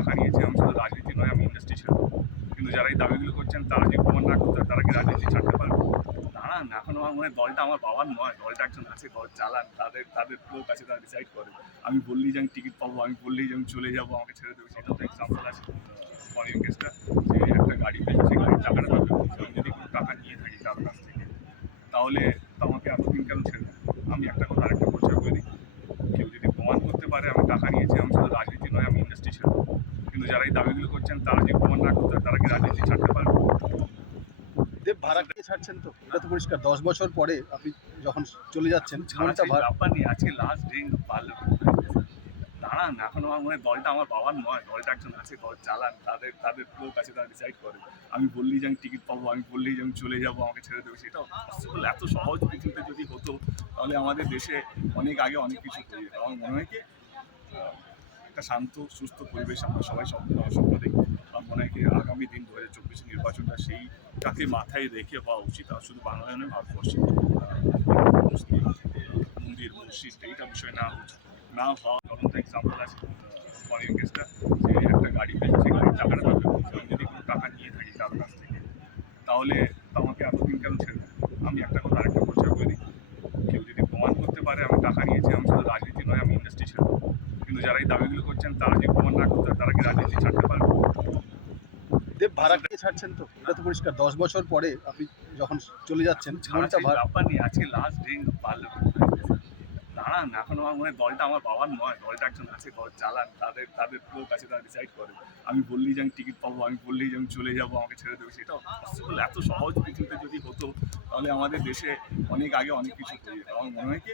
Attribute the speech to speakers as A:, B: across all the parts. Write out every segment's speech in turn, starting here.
A: টাকা নিয়েছে, আমি শুধু রাজনীতি নয়, আমি ইন্ডাস্ট্রি কিন্তু যারা এই দাবিগুলো করছেন, তারা যে প্রমাণ না করতে তারা কি রাজনীতি ছাড়তে পারবে? দাঁড়ান, এখন আমার মনে হয় দলটা আমার বাবার নয়, দলটা একজন আছে, দল চালান তাদের তাদের লোক আছে, তারা ডিসাইড করে। আমি বললেই যে আমি টিকিট পাবো, আমি বললেই যে আমি চলে যাব, আমাকে ছেড়ে দেবে, সেটা তো এক্সাম্পল আছে। ফরেন কেসটা যে একটা গাড়ি পেয়েছে সেই গাড়ির টাকাটা পাবে। আমি যদি কোনো টাকা নিয়ে থাকি কারোর কাছ থেকে, তাহলে তো আমাকে এতদিন কেন ছেড়ে দেবে? আমি একটা কথা আরেকটা প্রচার করে দিই কেউ যদি প্রমাণ করতে পারে আমি টাকা নিয়েছি আমি শুধু রাজনীতি নয় আমি ইন্ডাস্ট্রি ছিল কিন্তু যারা এই দাবিগুলো করছেন তারা যে প্রমাণ না করতে তারা কি রাজনীতি ছাড়তে পারবে?
B: দেব ভাড়াকে ছাড়ছেন তো? এটা তো পরিষ্কার দশ বছর পরে আপনি যখন চলে যাচ্ছেন
A: আজকে লাস্ট ড্রিঙ্ক পার্লামেন্ট দাঁড়ান, এখন আমার মনে হয় দলটা আমার বাবার নয়, দলটা একজন আছে, দল চালান, তাদের তাদের লোক আছে তারা ডিসাইড করে। আমি বললেই যে আমি টিকিট পাবো, আমি বললেই যে আমি চলে যাব, আমাকে ছেড়ে দেবে, সেটাও পসিবল এত সহজ পৃথিবীতে যদি হতো, তাহলে আমাদের দেশে অনেক আগে অনেক কিছু হয়ে আমার মনে হয় কি একটা শান্ত, সুস্থ পরিবেশ আমরা সবাই স্বপ্ন স্বপ্ন দেখি। আমার মনে হয় কি, আগামী দিন দু হাজার চব্বিশে নির্বাচনটা সেইটাকে মাথায় রেখে হওয়া উচিত। আর শুধু বাংলায় নয়, ভারতবর্ষে। মন্দির, মসজিদ, এইটা বিষয় না হচ্ছে না হওয়া এক্সাম্পল আছে ফরেন কেসটা যে একটা গাড়ি পেয়েছে গাড়ির টাকাটা পাবে। আমি যদি কোনো টাকা নিয়ে থাকি কারোর কাছ থেকে তাহলে আমাকে এতদিন কেন ছেড়ে আমি একটা কথা আরেকটা প্রচার করে দিই। কেউ যদি প্রমাণ করতে পারে আমি টাকা নিয়েছি আমি শুধু রাজনীতি নয় আমি ইন্ডাস্ট্রি ছিল কিন্তু যারা এই দাবিগুলো করছেন তারা যে প্রমাণ না করতে তারা কি রাজনীতি ছাড়তে পারবে?
B: দেব ভাড়াকে ছাড়ছেন তো? এটা তো পরিষ্কার দশ বছর পরে আপনি যখন চলে যাচ্ছেন
A: ব্যাপার নেই আজকে লাস্ট ডে পার্লামেন্ট দাঁড়ান, এখন আমার মনে হয় দলটা আমার বাবার নয়, দলটা একজন আছে, দল চালান তাদের তাদের লোক আছে তারা ডিসাইড করে। আমি বললেই যে আমি টিকিট পাবো, আমি বললেই যে আমি চলে যাব, আমাকে ছেড়ে দেবে, সেটাও পসিবল এত সহজ পৃথিবীতে যদি হতো, তাহলে আমাদের দেশে অনেক আগে অনেক কিছু হয়ে আমার মনে হয় কি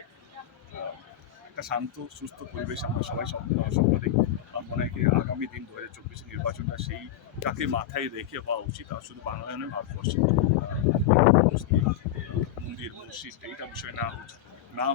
A: একটা শান্ত, সুস্থ পরিবেশ আমরা সবাই স্বপ্ন স্বপ্ন দেখি। আমার মনে হয় কি, আগামী দিন দু হাজার চব্বিশে নির্বাচনটা সেইটাকে মাথায় রেখে হওয়া উচিত। আর শুধু বাংলায় নয় ভারতবর্ষে মন্দির, মসজিদ, এইটা বিষয় না না